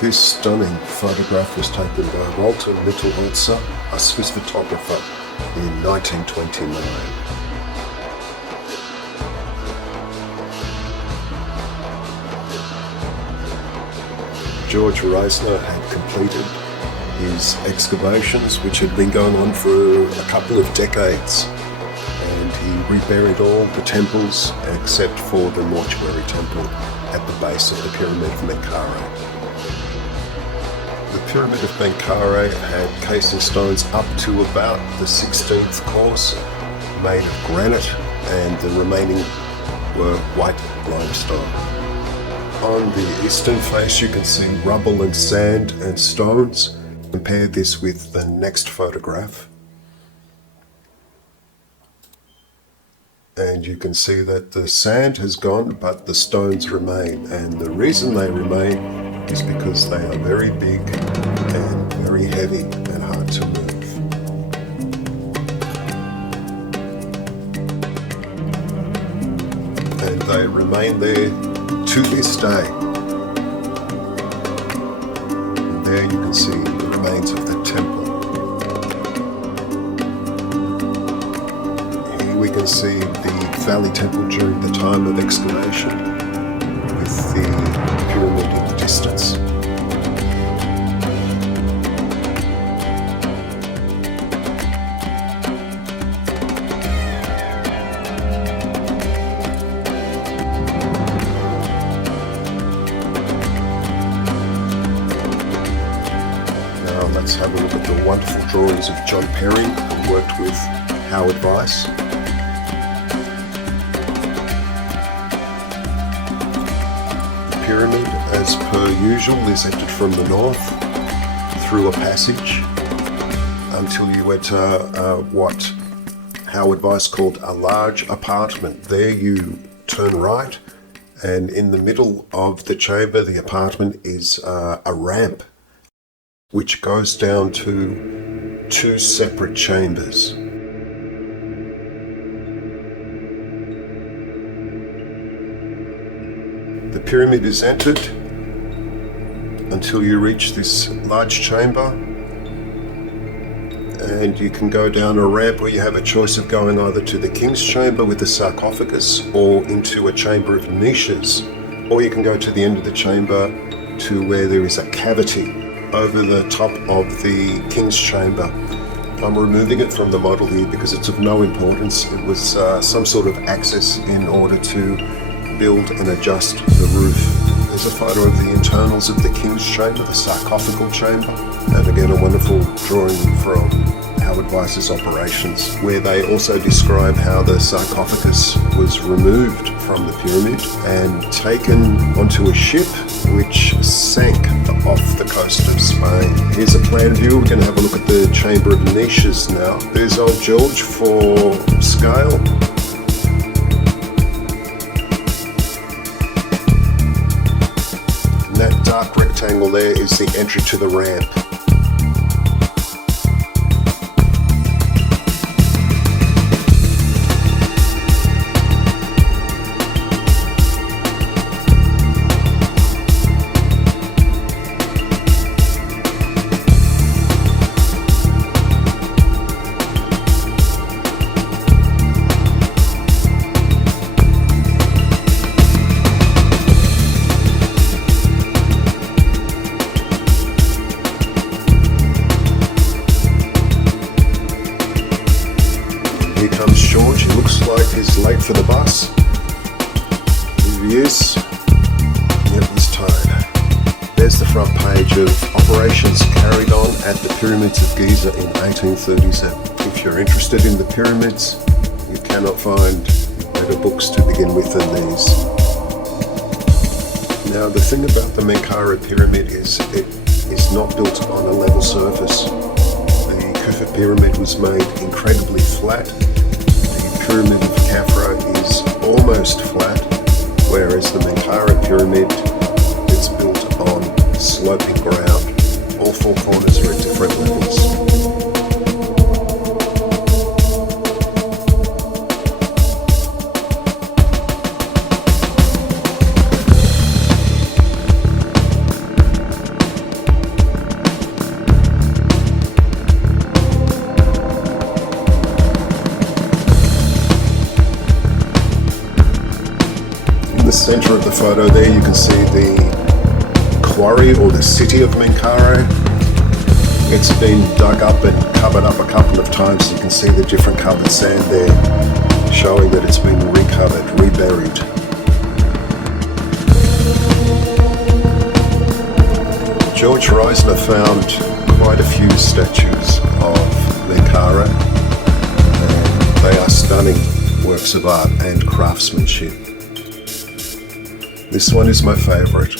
This stunning photograph was taken by Walter Mittelholzer, a Swiss photographer, in 1929. George Reisner had completed his excavations, which had been going on for a couple of decades, and he reburied all the temples except for the mortuary temple at the base of the Pyramid of Menkaure. The Pyramid of Menkaure had casing stones up to about the 16th course, made of granite, and the remaining were white limestone. On the eastern face you can see rubble and sand and stones. Compare this with the next photograph, and you can see that the sand has gone but the stones remain, and the reason they remain is because they are very big and very heavy and hard to move. And they remain there to this day. And there you can see the remains of the temple. Here we can see the Valley Temple during the time of excavation, with the pyramid in the distance. Let's have a look at the wonderful drawings of John Perry, who worked with Howard Weiss. The pyramid, as per usual, is entered from the north through a passage until you enter what Howard Weiss called a large apartment. There you turn right, and in the middle of the chamber, the apartment, is a ramp which goes down to two separate chambers. The pyramid is entered until you reach this large chamber, and you can go down a ramp where you have a choice of going either to the king's chamber with the sarcophagus or into a chamber of niches, or you can go to the end of the chamber to where there is a cavity over the top of the king's chamber. I'm removing it from the model here because it's of no importance. It was some sort of access in order to build and adjust the roof. There's a photo of the internals of the king's chamber, the sarcophagal chamber, and again a wonderful drawing from Howard Weiss's operations, where they also describe how the sarcophagus was removed from the pyramid and taken onto a ship which sank off the coast of Spain. Here's a plan view. We're going to have a look at the chamber of niches now. There's old George for scale. And that dark rectangle there is the entry to the ramp. Here comes George. He looks like he's late for the bus. Here he is. Yep, he's tired. There's the front page of operations carried on at the Pyramids of Giza in 1837. If you're interested in the pyramids, you cannot find better books to begin with than these. Now, the thing about the Menkaure pyramid is it is not built on a level surface. The Khufu pyramid was made incredibly flat. The Pyramid of Khafra is almost flat, whereas the Menkaure pyramid is built on sloping ground. All four corners are at different levels. center of the photo there, you can see the quarry or the city of Menkaure. It's been dug up and covered up a couple of times. You can see the different coloured sand there, showing that it's been recovered, reburied. George Reisner found quite a few statues of Menkaure, and they are stunning works of art and craftsmanship. This one is my favourite.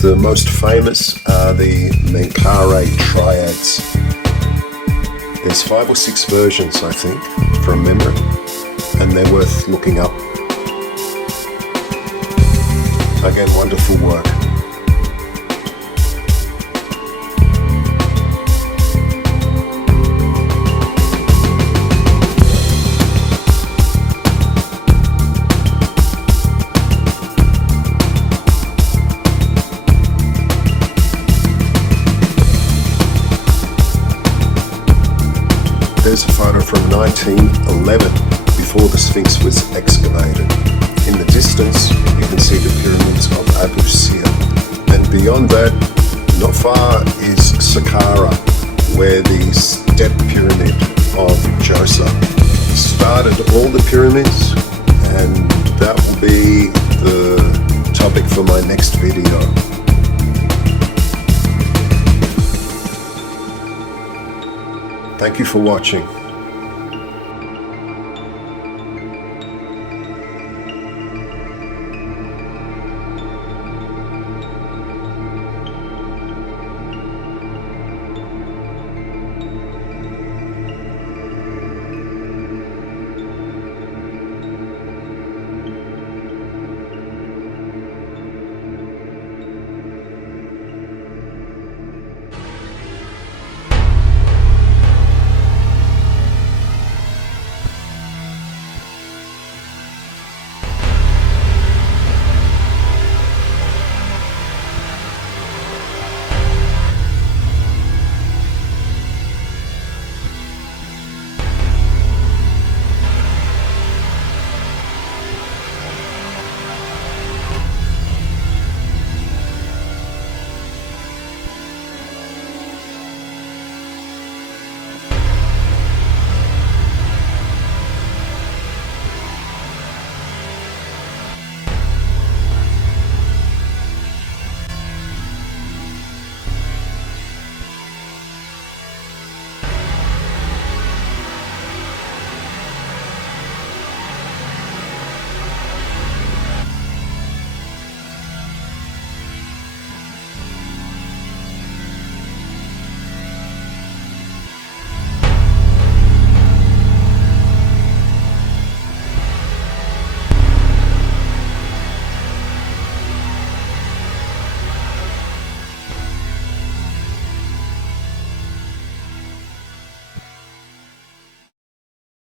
The most famous are the Menkaure triads. There's 5 or 6 versions, I think, from memory, and they're worth looking up. Again, wonderful work. There's a photo from 1911, before the Sphinx was excavated. In the distance, you can see the pyramids of Abu Sir. And beyond that, not far is Saqqara, where the step pyramid of Giza started all the pyramids, and that will be the topic for my next video. Thank you for watching.